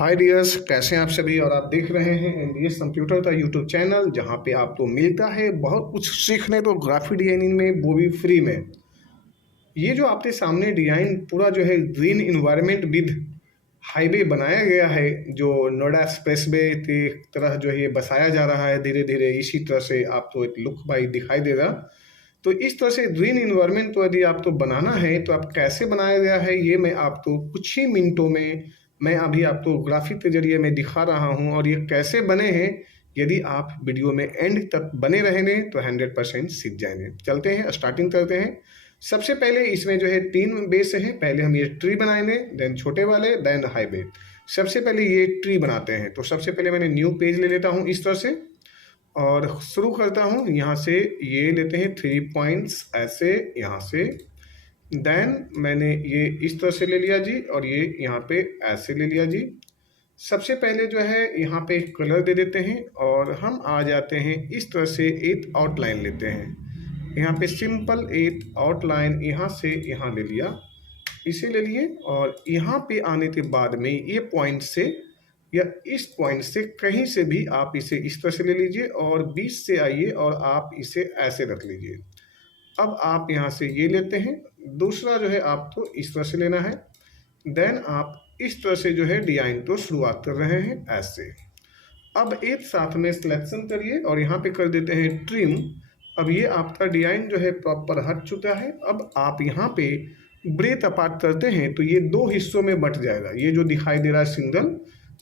हाय dears, कैसे हैं आप सभी। और आप देख रहे हैं एनडीएस कंप्यूटर का यूट्यूब चैनल, जहां पे आपको मिलता है बहुत कुछ सीखने को ग्राफिक डिजाइनिंग में, वो भी फ्री में। ये जो आपके सामने डिजाइन पूरा जो है ग्रीन इन्वायरमेंट विद हाईवे बनाया गया है, जो नोएडा एक्सप्रेसवे की तरह जो है ये बसाया जा रहा है धीरे धीरे। इसी तरह से आपको एक लुक भाई दिखाई देगा। तो इस तरह से ग्रीन इन्वायरमेंट तो यदि आपको बनाना है तो आप कैसे बनाया गया है, ये मैं आपको कुछ ही मिनटों में मैं अभी आपको ग्राफिक के जरिए मैं दिखा रहा हूँ। और ये कैसे बने हैं, यदि आप वीडियो में एंड तक बने रहेंगे तो 100% सीख जाएंगे। चलते हैं, स्टार्टिंग करते हैं। सबसे पहले इसमें जो है 3 बेस है। पहले हम ये ट्री बनाएंगे, देन छोटे वाले, देन हाईवे। सबसे पहले ये ट्री बनाते हैं। तो सबसे पहले मैंने न्यू पेज ले लेता हूँ इस तरह से, और शुरू करता हूँ यहाँ से। ये लेते हैं 3 पॉइंट्स ऐसे यहाँ से, देन मैंने ये इस तरह से ले लिया जी, और ये यहाँ पे ऐसे ले लिया जी। सबसे पहले जो है यहाँ पे कलर दे देते हैं, और हम आ जाते हैं इस तरह से एक आउटलाइन लेते हैं। यहाँ पे सिंपल एक आउटलाइन यहाँ से यहाँ ले लिया, इसे ले लिए। और यहाँ पे आने के बाद में ये पॉइंट से या इस पॉइंट से कहीं से भी आप इसे इस तरह से ले लीजिए, और बीच से आइए और आप इसे ऐसे रख लीजिए। अब आप यहाँ से ये लेते हैं, दूसरा जो है आपको इस तरह से लेना है। देन आप इस तरह से जो है डिजाइन को शुरुआत कर रहे हैं ऐसे। अब एक साथ में सिलेक्शन करिए और यहाँ पे कर देते हैं ट्रिम। अब ये आपका डिजाइन जो है प्रॉपर हट चुका है। अब आप यहाँ पे ब्रेथ अपार्ट करते हैं तो ये 2 हिस्सों में बट जाएगा। ये जो दिखाई दे रहा है सिंगल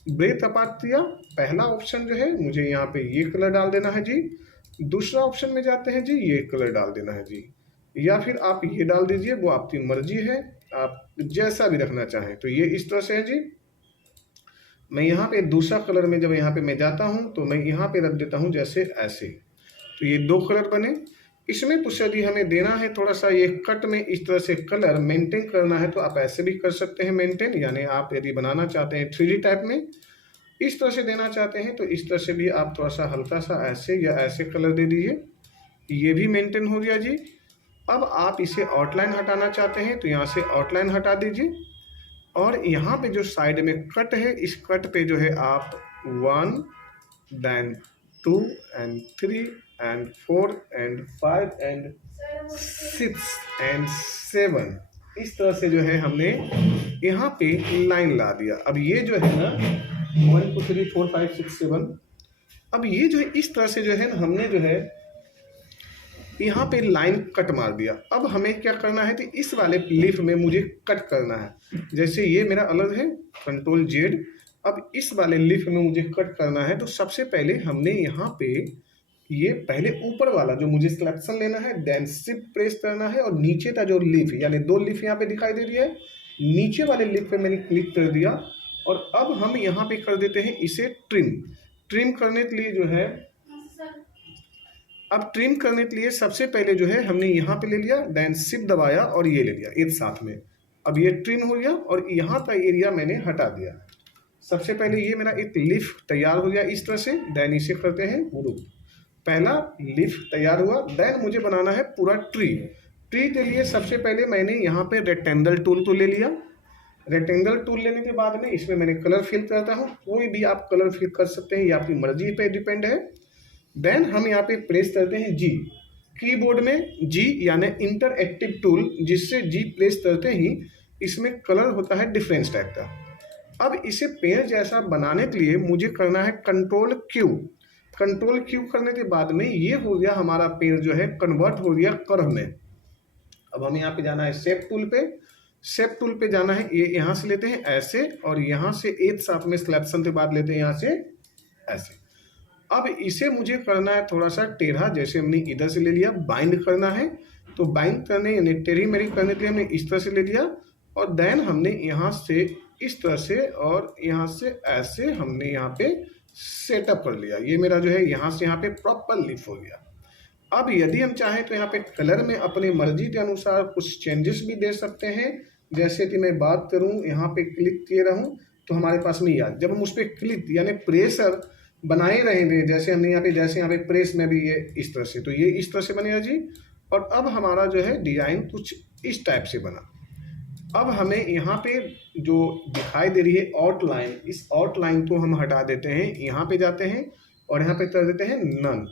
ब्रेथ अपार्ट किया, पहला ऑप्शन जो है मुझे यहाँ पे ये कलर डाल देना है जी। दूसरा ऑप्शन में जाते हैं जी, ये कलर डाल देना है जी, या फिर आप ये डाल दीजिए, वो आपकी मर्जी है, आप जैसा भी रखना चाहें। तो ये इस तरह से है जी। मैं यहाँ पे दूसरा कलर में जब यहाँ पे मैं जाता हूँ तो मैं यहाँ पे रख देता हूँ जैसे ऐसे। तो ये 2 कलर बने। इसमें कुछ यदि हमें देना है थोड़ा सा ये कट में इस तरह से कलर मेंटेन करना है तो आप ऐसे भी कर सकते हैं मेंटेन। यानी आप यदि बनाना चाहते हैं 3D टाइप में इस तरह से देना चाहते हैं तो इस तरह से भी आप थोड़ा सा हल्का सा ऐसे या ऐसे कलर दे दीजिए, ये भी मेंटेन हो गया जी। अब आप इसे आउटलाइन हटाना चाहते हैं तो यहाँ से आउटलाइन हटा दीजिए, और यहाँ पे जो साइड में कट है इस कट पे जो है आप 1 then 2 and 3 and 4 and 5 and 6 and 7 इस तरह से जो है हमने यहाँ पे लाइन ला दिया। अब ये जो है ना 1 2 3 4 5 6 7, अब ये जो है इस तरह से जो है ना हमने जो है यहाँ पे लाइन कट मार दिया। अब हमें क्या करना है कि इस वाले लीफ में मुझे कट करना है। जैसे ये मेरा अलग है, कंट्रोल जेड। अब इस वाले लीफ में मुझे कट करना है तो सबसे पहले हमने यहाँ पे ये पहले ऊपर वाला जो मुझे सिलेक्शन लेना है, देन शिफ्ट प्रेस करना है, और नीचे का जो लीफ यानी 2 लीफ यहाँ पे दिखाई दे रही है, नीचे वाले लीफ पे मैंने क्लिक कर दिया। और अब हम यहाँ पे कर देते हैं इसे ट्रिम। ट्रिम करने के लिए जो है, अब ट्रिम करने के लिए सबसे पहले जो है हमने यहाँ पे ले लिया, देन शिफ्ट दबाया और ये ले लिया एक साथ में। अब ये ट्रिम हो गया और यहाँ का एरिया मैंने हटा दिया। सबसे पहले ये मेरा एक लीफ तैयार हो गया इस तरह से। देन इसे करते हैं ग्रुप। पहला लीफ तैयार हुआ, देन मुझे बनाना है पूरा ट्री। ट्री के लिए सबसे पहले मैंने यहाँ पे रेक्टेंगल टूल को ले लिया। रेक्टेंगल टूल लेने के बाद में इसमें मैंने कलर फिल करता हूँ। कोई भी आप कलर फिल कर सकते हैं, ये आपकी मर्जी पे डिपेंड है। देन हम यहाँ पे प्रेस करते हैं जी। कीबोर्ड में जी यानी इंटरएक्टिव टूल, जिससे जी प्रेस करते ही इसमें कलर होता है डिफरेंस टाइप का। अब इसे पेड़ जैसा बनाने के लिए मुझे करना है कंट्रोल क्यू। कंट्रोल क्यू करने के बाद में ये हो गया हमारा पेड़ जो है कन्वर्ट हो गया कर्व में। अब हमें यहाँ पे जाना है शेप टूल पे। शेप टूल पे जाना है, ये यहाँ से लेते हैं ऐसे, और यहाँ से एक साथ में सिलेक्शन के बाद लेते हैं यहाँ से ऐसे। अब इसे मुझे करना है थोड़ा सा टेढ़ा, जैसे हमने इधर से ले लिया। बाइंड करना है तो बाइंड करने यानी टेढ़ी मेढ़ी करने के लिए हमने इस तरह से ले लिया, और देन हमने यहाँ से इस तरह से और यहाँ से ऐसे हमने यहाँ पे सेटअप कर लिया। ये मेरा जो है यहाँ से यहाँ पे प्रॉपर लीफ हो गया। अब यदि हम चाहें तो यहाँ पे कलर में अपनी मर्जी के अनुसार कुछ चेंजेस भी दे सकते हैं। जैसे कि मैं बात करूँ, यहाँ पे क्लिक किए रहूँ तो हमारे पास में याद, जब हम उस पर क्लिक यानी प्रेशर बनाए रहेंगे, जैसे हमने यहाँ पे प्रेस में भी ये इस तरह से, तो ये इस तरह से बनेगा जी। और अब हमारा जो है डिजाइन कुछ इस टाइप से बना। अब हमें यहाँ पे जो दिखाई दे रही है आउटलाइन, इस आउटलाइन को हम हटा देते हैं, यहाँ पे जाते हैं और यहाँ पे कर देते हैं नन।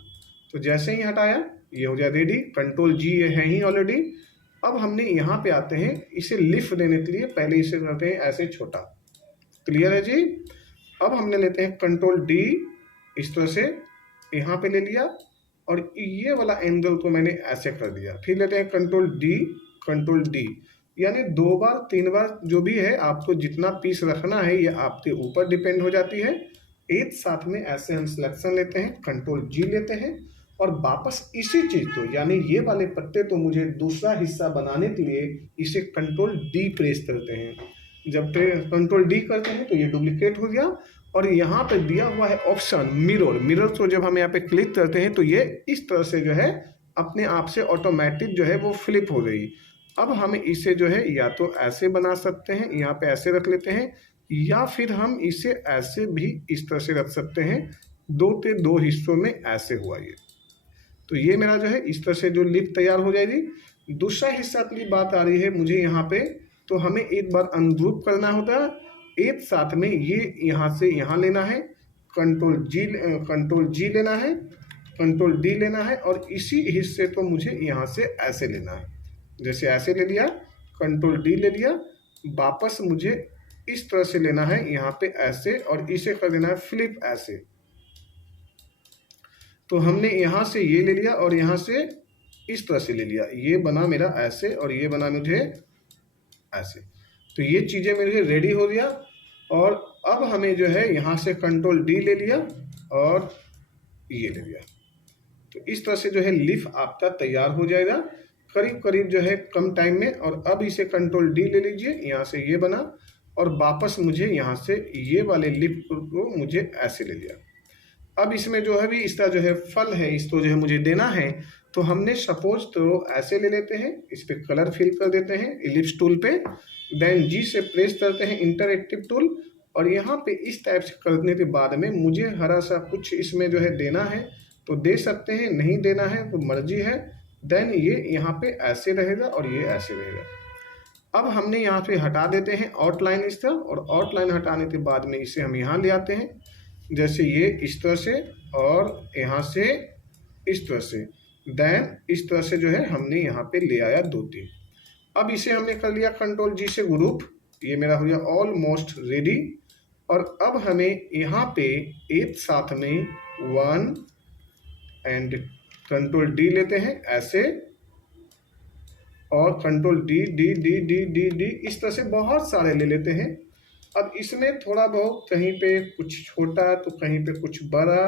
तो जैसे ही हटाया ये हो जाए रेडी, कंट्रोल जी ये है ही ऑलरेडी। अब हमने यहाँ पे आते हैं, इसे लिफ्ट देने के लिए पहले इसे करते हैं ऐसे छोटा। क्लियर है जी। अब हमने लेते हैं कंट्रोल डी, इस तरह से यहाँ पे ले लिया और ये वाला एंगल को मैंने ऐसे कर दिया। फिर लेते हैं कंट्रोल डी, यानी 2 बार 3 बार जो भी है, आपको जितना पीस रखना है ये आपके ऊपर डिपेंड हो जाती है। एक साथ में ऐसे हम सिलेक्शन लेते हैं, कंट्रोल जी लेते हैं और वापस इसी चीज को, यानी ये वाले पत्ते तो मुझे दूसरा हिस्सा बनाने के लिए इसे कंट्रोल डी प्रेस करते हैं। जब कंट्रोल डी करते हैं तो ये डुप्लीकेट हो गया और यहाँ पे दिया हुआ है ऑप्शन मिरर को जब हम यहाँ पे क्लिक करते हैं तो ये इस तरह से जो है अपने आप से ऑटोमेटिक जो है वो फ्लिप हो गई। अब हम इसे जो है या तो ऐसे बना सकते हैं, यहाँ पे ऐसे रख लेते हैं, या फिर हम इसे ऐसे भी इस तरह से रख सकते हैं, 2 के 2 हिस्सों में ऐसे हुआ ये। तो ये मेरा जो है इस तरह से जो लिप तैयार हो जाएगी। दूसरा हिस्सा के लिए बात आ रही है मुझे यहाँ पे, तो हमें एक बार अनग्रुप करना होता है। एक साथ में ये यहाँ से यहाँ लेना है, कंट्रोल जी लेना है, कंट्रोल डी लेना है और इसी हिस्से को मुझे यहाँ से ऐसे लेना है। जैसे ऐसे ले लिया, कंट्रोल डी ले लिया, वापस मुझे इस तरह से लेना है यहाँ पे ऐसे और इसे कर देना है फ्लिप ऐसे। तो हमने यहाँ से ये ले लिया और यहाँ से इस तरह से ले लिया, ये बना मेरा ऐसे और ये बना मुझे ऐसे। तो ये चीज़ें मेरे रेडी हो गया और अब हमें जो है यहाँ से कंट्रोल डी ले लिया और ये ले लिया। तो इस तरह से जो है लिफ आपका तैयार हो जाएगा करीब करीब जो है कम टाइम में। और अब इसे कंट्रोल डी ले लीजिए, यहाँ से ये बना और वापस मुझे यहाँ से ये वाले लिफ को मुझे ऐसे ले लिया। अब इसमें जो है भी इसका जो है फल है, इसको जो है मुझे देना है। तो हमने सपोज तो ऐसे ले लेते हैं, इस पर कलर फिल कर देते हैं इलिप्स टूल पे, देन जी से प्रेस करते हैं इंटरएक्टिव टूल और यहाँ पे इस टाइप से करने के बाद में मुझे हरा सा कुछ इसमें जो है देना है तो दे सकते हैं, नहीं देना है तो मर्जी है। देन ये यहाँ पे ऐसे रहेगा और ये ऐसे रहेगा। अब हमने यहाँ पे हटा देते हैं आउटलाइन इसका, और आउटलाइन हटाने के बाद में इसे हम यहाँ ले आते हैं, जैसे ये इस तरह से और यहाँ से इस तरह से, देन इस तरह से जो है हमने यहाँ पे ले आया 2-3। अब इसे हमने कर लिया कंट्रोल जी से ग्रुप, ये मेरा हो गया ऑलमोस्ट रेडी। और अब हमें यहाँ पे एक साथ में 1 एंड कंट्रोल डी लेते हैं ऐसे और control D D D D D D इस तरह से बहुत सारे ले लेते हैं। अब इसमें थोड़ा बहुत कहीं पे कुछ छोटा तो कहीं पे कुछ बड़ा,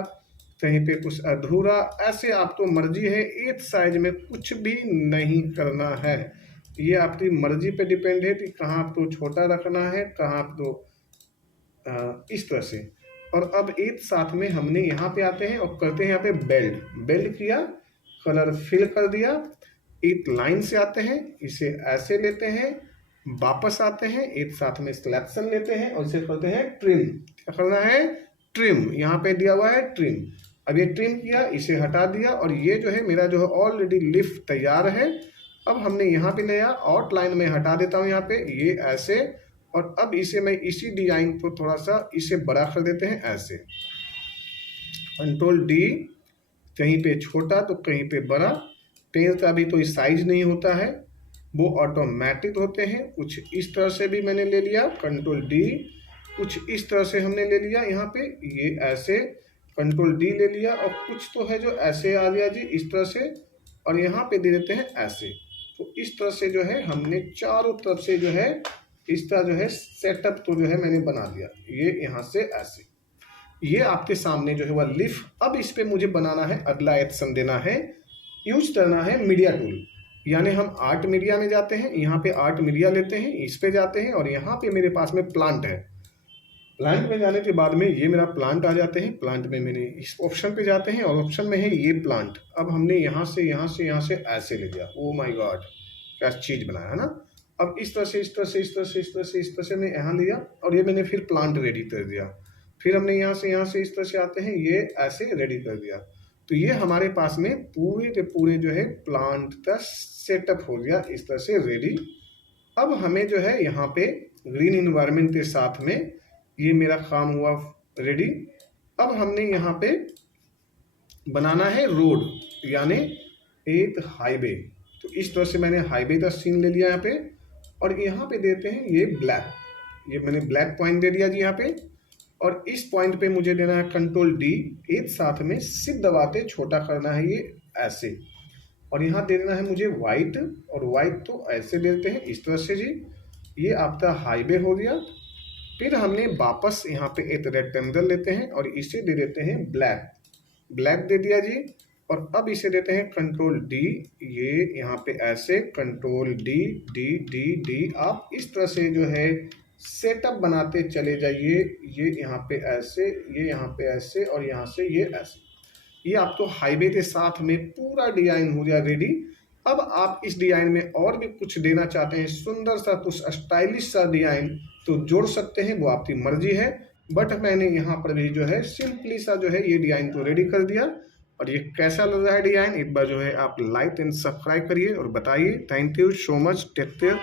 कहीं पे कुछ अधूरा, ऐसे आपको मर्जी है। एक साइज में कुछ भी नहीं करना है, ये आपकी मर्जी पे डिपेंड है कि कहाँ आपको छोटा रखना है, कहाँ आपको इस तरह से। और अब एक साथ में हमने यहाँ पे आते हैं और करते हैं यहाँ पे बेल्ट किया, कलर फिल कर दिया, एक लाइन से आते हैं, इसे ऐसे लेते हैं, वापस आते हैं, एक साथ में सिलेक्शन लेते हैं और इसे करते हैं ट्रिम। क्या करना है? ट्रिम। यहाँ पे दिया हुआ है ट्रिम। अब ये ट्रिम किया, इसे हटा दिया और ये जो है मेरा जो है ऑलरेडी लिफ्ट तैयार है। अब हमने यहाँ पे लिया, आउटलाइन में हटा देता हूँ यहाँ पे ये ऐसे, और अब इसे मैं इसी डिजाइन को थोड़ा सा इसे बड़ा कर देते हैं ऐसे, कंट्रोल डी, कहीं पे छोटा तो कहीं पे बड़ा। पेन का भी कोई साइज नहीं होता है, वो ऑटोमेटिक होते हैं। कुछ इस तरह से भी मैंने ले लिया कंट्रोल डी, कुछ इस तरह से हमने ले लिया यहाँ पे ये ऐसे कंट्रोल डी ले लिया, और कुछ तो है जो ऐसे आ गया जी इस तरह से, और यहाँ पे दे देते हैं ऐसे। तो इस तरह से जो है हमने चारों तरफ से जो है इसका जो है सेटअप तो जो है मैंने बना दिया, ये यहाँ से ऐसे। ये आपके सामने जो है वह लिफ। अब इस पे मुझे बनाना है, अगला एक्शन देना है, यूज करना है मीडिया टूल। यानी हम आर्ट मीडिया में जाते हैं, यहाँ पे आर्ट मीडिया लेते हैं, इस पे जाते हैं और यहाँ पे मेरे पास में प्लांट है। प्लांट में जाने के बाद में ये मेरा प्लांट आ जाते हैं। प्लांट में मैंने इस ऑप्शन पे जाते हैं और ऑप्शन में है ये प्लांट। अब हमने यहाँ से ऐसे ले लिया। ओ माय गॉड, क्या चीज बनाया है ना। अब इस तरह से मैं यहाँ लिया और ये मैंने फिर प्लांट रेडी कर दिया। फिर हमने यहाँ से इस तरह से आते हैं, ये ऐसे रेडी कर दिया। तो ये हमारे पास में पूरे के पूरे जो है प्लांट का सेटअप हो गया इस तरह से रेडी। अब हमें जो है यहाँ पे ग्रीन इन्वायरमेंट के साथ में ये मेरा काम हुआ रेडी। अब हमने यहाँ पे बनाना है रोड यानी एक हाईवे। तो इस तरह से मैंने हाईवे का सीन ले लिया यहाँ पे, और यहाँ पे देते हैं ये ब्लैक, ये मैंने ब्लैक पॉइंट दे दिया जी यहाँ पे। और इस पॉइंट पे मुझे देना है कंट्रोल डी, एक साथ में शिफ्ट दबाते छोटा करना है ये ऐसे, और यहाँ दे देना है मुझे वाइट, और वाइट तो ऐसे देते हैं इस तरह से जी। ये आपका हाईवे हो गया। फिर हमने वापस यहाँ पे एक रेक्टेंगल लेते हैं और इसे दे देते हैं ब्लैक, ब्लैक दे दिया जी। और अब इसे देते हैं कंट्रोल डी, ये यहाँ पे ऐसे control D D D D. आप इस तरह से जो है सेटअप बनाते चले जाइए। ये यहाँ पे ऐसे, ये यहाँ पे ऐसे, और यहाँ से ये ऐसे। ये आप तो हाईवे के साथ में पूरा डिजाइन हो गया रेडी। अब आप इस डिजाइन में और भी कुछ देना चाहते हैं, सुंदर सा कुछ स्टाइलिश सा डिजाइन, तो जोड़ सकते हैं, वो आपकी मर्जी है। बट मैंने यहाँ पर भी जो है सिंपली सा जो है ये डिजाइन को रेडी कर दिया। और ये कैसा लग रहा है डिजाइन, एक बार जो है आप लाइक एंड सब्सक्राइब करिए और बताइए। Thank you so much, take care.